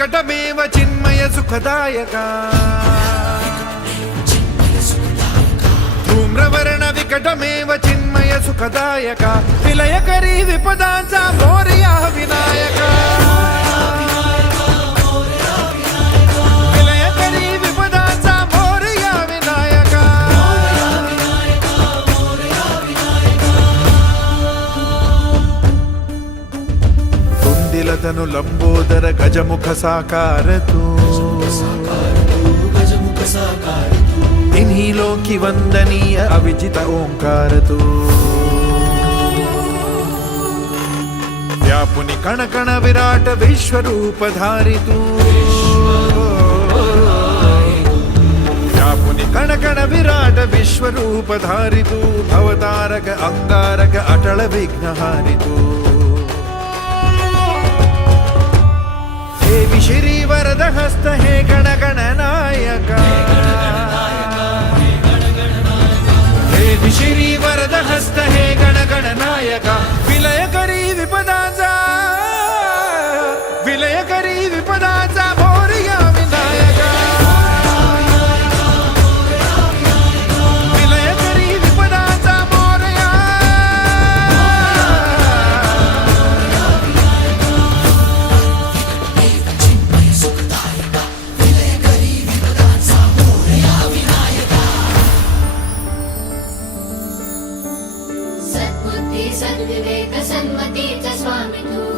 विकटमेव चिन्मय सुखदायका धूम्रवर्ण विकटमेव चिन्मय सुखदायका विलयकरी विपदांचा मोरया विनायका विलयकरी विपदांचा मोरया विनायका तुंदिलतनु लंबोदर गजमुख साकार तू तिन्ही लोकी वंदनीय अविजित ओंकार तू व्यापुनी कण कण विराट विश्वरूप धारी तू व्यापुनी कण कण विराट विश्वरूप धारी तू भवतारक अंगारक अटल विघ्नहारी तू देवी श्री वरद हस्त हे गण गण नायका देवी श्री वरद हस्त हे गण गण नायका विलयकरी विपदाचा मोरया विनायका विलयकरी विपदाचा मोरया सद्बुद्धी सद्विवेक सन्मतीचा स्वामी तू